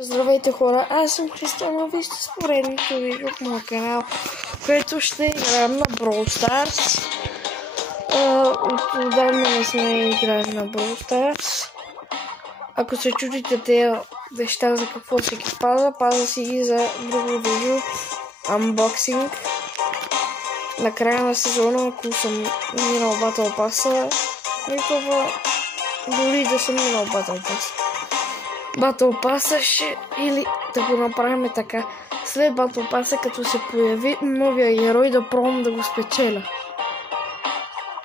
Здравейте хора, аз съм Християн, а вие сте с поредното видео в моя канал, което ще играем на Brawl Stars. Отдавна не сме играли на Brawl Stars. Ако се чудите тези неща за какво си ги паза си ги за друго видео, unboxing. На края на сезона, ако съм минал Battle Pass-а, дори да съм минал Battle Pass. Battle Pass ще, или да го направим така. След Battle Pass, като се появи новия герой, да пробвам да го спечеля.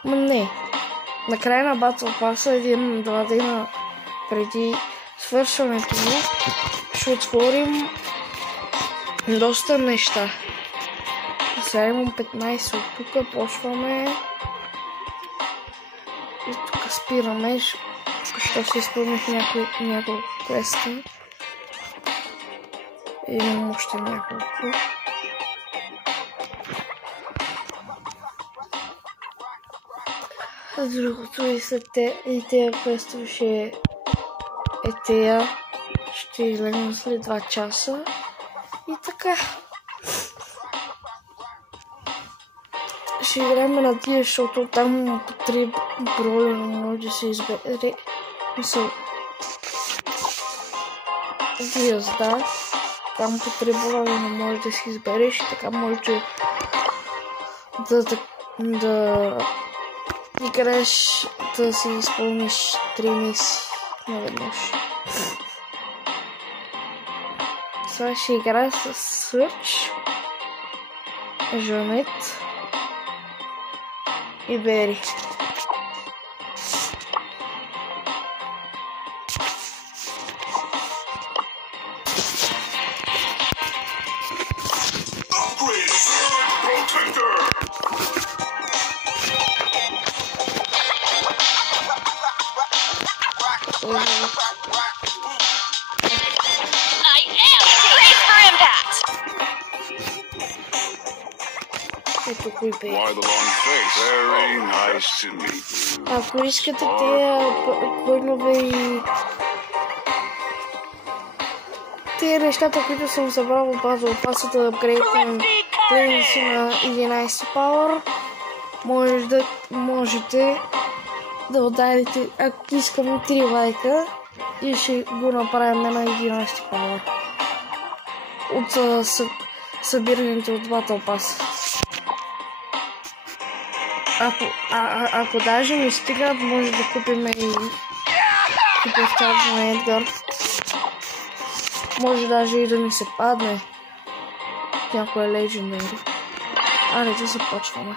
Но не. Накрая на Battle Pass, 1-2 дена преди свършването му, ще отворим доста неща. Сега имам 15 от тук, почваме. И тук спираме. Защото си изпълних няколко квести. Имам още няколко. А другото и след тези квестове ще е тея. Ще излегнем след 2 часа. И така. Ще играем на тия, защото там по 3 броя може да се избере. Мисъл. Звезда. Там по 3 броя не може да си избереш и така може да играеш, да си изпълниш 3 мисии наведнъж. Сега ще играя с Search, Жанет и Бери. Ето кои бе. Ако искате тези коинове и тези нещата, които съм забрал в Battle Pass да апгрейдвам си на 11 Power, можете да ударите, ако искам 3 лайка и ще го направим на 11 Power от събирането от Battle Pass. Ако даже ми стигат, може да купим и суперстарджа на Едгар. Може даже и да ми се падне някоя Legendary. Аре, да започваме.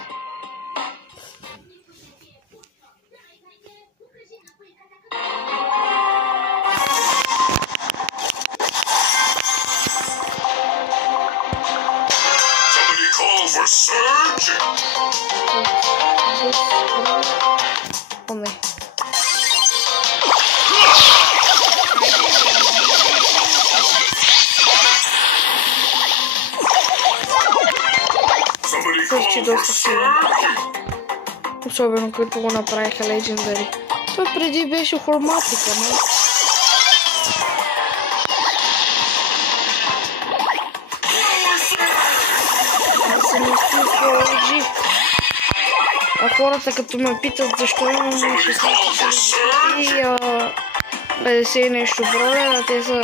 Също доста силен. Особено като го направиха Legendary. Той преди беше хроматика, но... Аз съм истинска лъжи. А хората като ме питат защо имам 16 и 50 нещо броя, те са...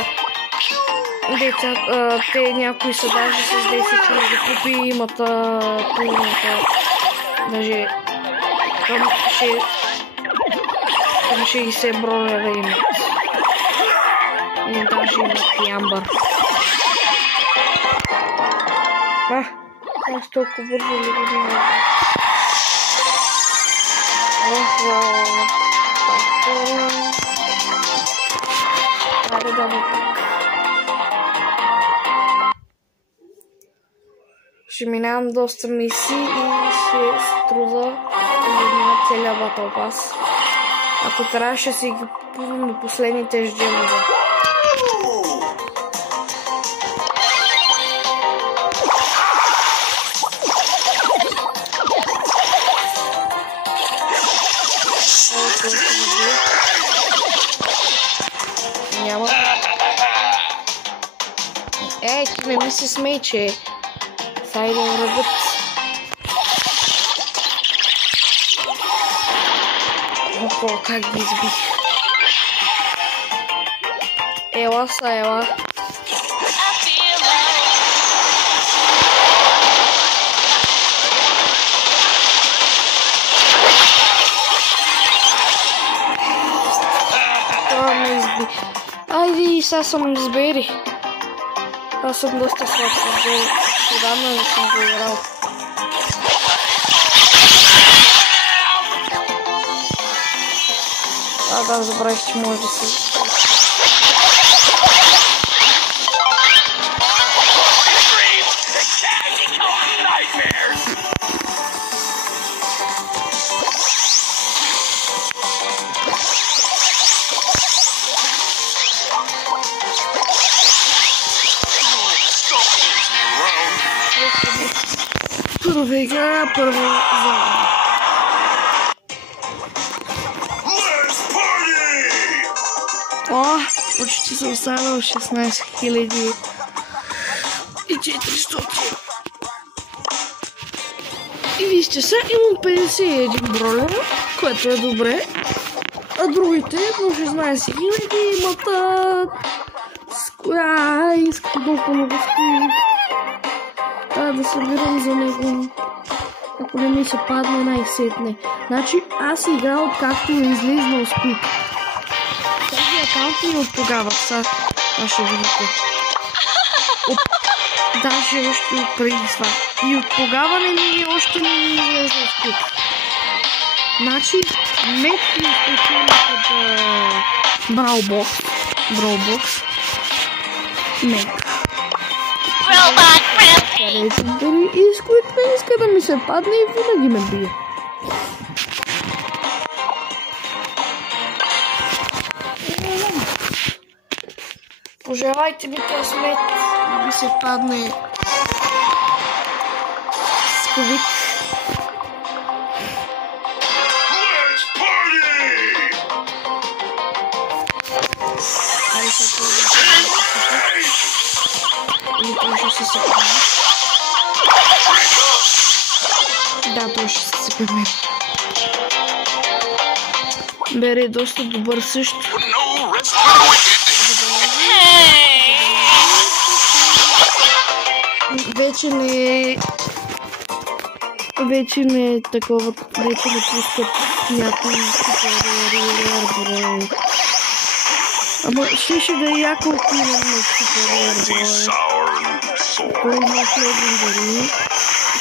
те някои са даже с 10 000 купи и имат половината. Даже към 60 броя да имат. И даже имат и амбър. Аз толкова бързо ли го няма. Аре да го пак. Ще минавам доста мисии и ще струда да минам целия Battle Pass. Ако трябва, ще си ги пускам до последните ждемове. Няма. Ей, ти не ми се смей, че сега идем врагът. Охо, как ги избих. Ела са, ела. Това ме изби. Айде, сега съм избери. Аз съм доста слаб с избери. Отдавна не съм го играл. Да, забравих, че може да се... Първа игра, първа зала. О, почти съм станал 16 400. И вижте сега имам 51 броя, което е добре. А другите по 16 000 имат... Искам толкова много стои. Да събирам за него. Ако не ми се падне най-сетне. Значи аз играл откакто е излезнал Squid. Този акаунт ми от тогава. Сега ще видите. Даже още от преди това. И от тогава още не ми излезнал Squid. Значи метки изпечени от Браубокс. Мек. И Squid не иска да ми се падне и винаги ме бие. Пожелайте ми късмет да ми се падне Squid. Айде се или той ще се съпне. Да, той ще се съпне. Бере доста добър също. Вече не е такова, вече не пускат някои супер. Ама ще да е яко, ако имаме супер броя. Кой има легендари?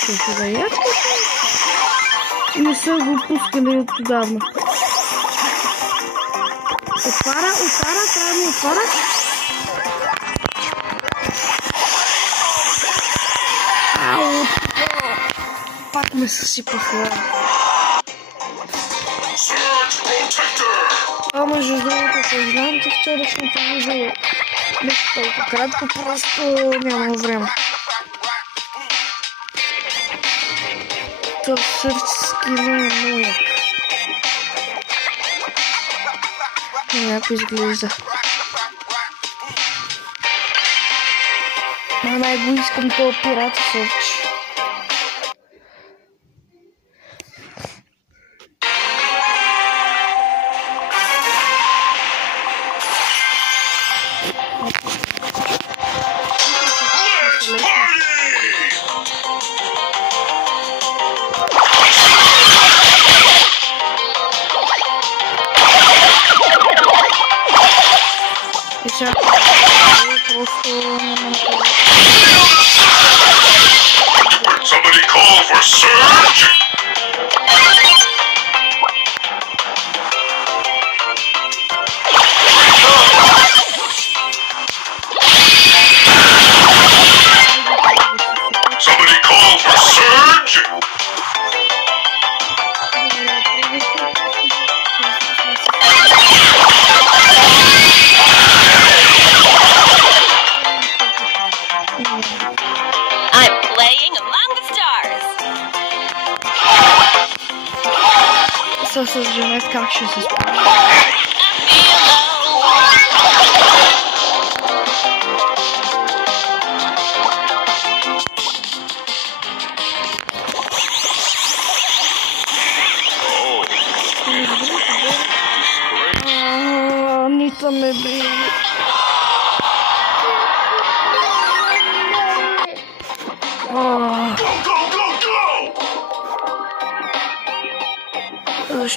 Ще да е яко. Не са го пускали от отдавна. Отвара, трябва да ми отвара. Ау! Пак ме съсипаха. Между другото, се знам, че вчерашното видео беше толкова кратко, просто няма време. Това сърски не е моя. Някой изглежда. Най-го искам този пират сърч. Somebody call for surge! Somebody call for surge! I'm playing among the stars. Сега с Джанет как ще се справя?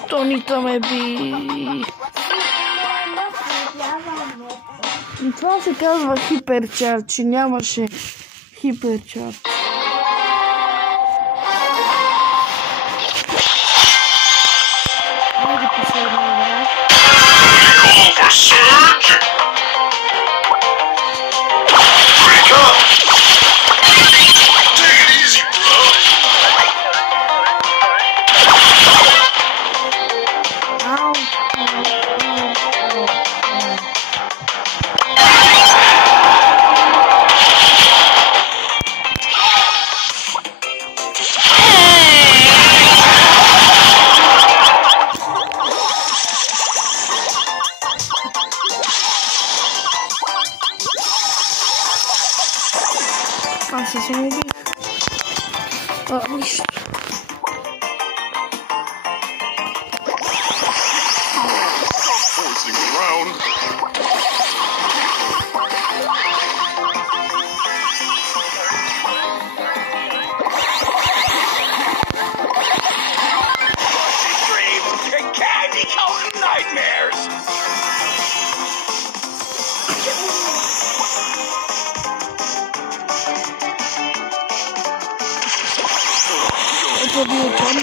Що ни там ме би? Това се казва хиперчард, че нямаше хиперчард. Айде последна игра. Call for surge! Break up! Take it easy, bro! Ау! Аз се самоубих. Нищо. Forcing around. Dreams and candy-coated nightmares. Это был там.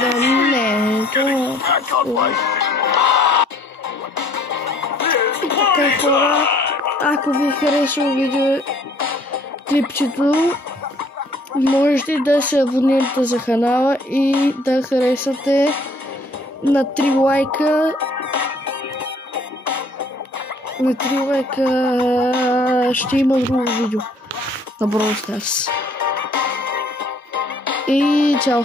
Да не, така хора, ако ви харесва видео клипчето, можете да се абонирате за канала и да харесате на 3 лайка. На 3 лайка ще има друго видео на Brawl Stars. И чао!